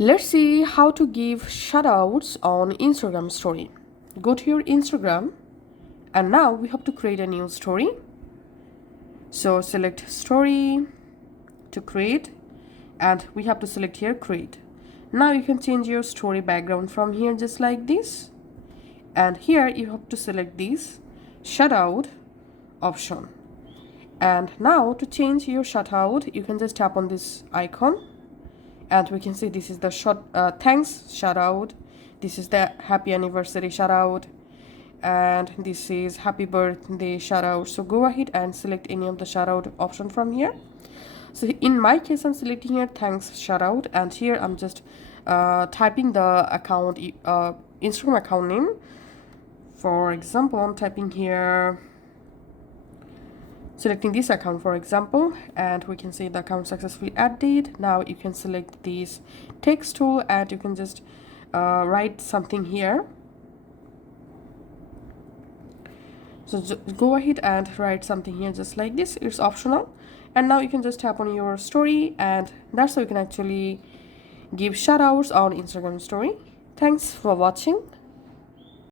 Let's see how to give shoutouts on Instagram story. Go to your Instagram and now we have to create a new story. So select story to create and we have to select here create. Now you can change your story background from here just like this. And here you have to select this shoutout option. And now to change your shoutout, you can just tap on this icon. And we can see this is the thanks shoutout, this is the happy anniversary shoutout, and this is happy birthday shoutout. So go ahead and select any of the shoutout option from here. So in my case I'm selecting here thanks shoutout, and here I'm just typing the account Instagram account name. For example, I'm typing here, selecting this account for example, and we can see the account successfully added. Now you can select this text tool and you can just write something here. So go ahead and write something here just like this. It's optional. And now you can just tap on your story, and that's how you can actually give shoutouts on Instagram story. Thanks for watching.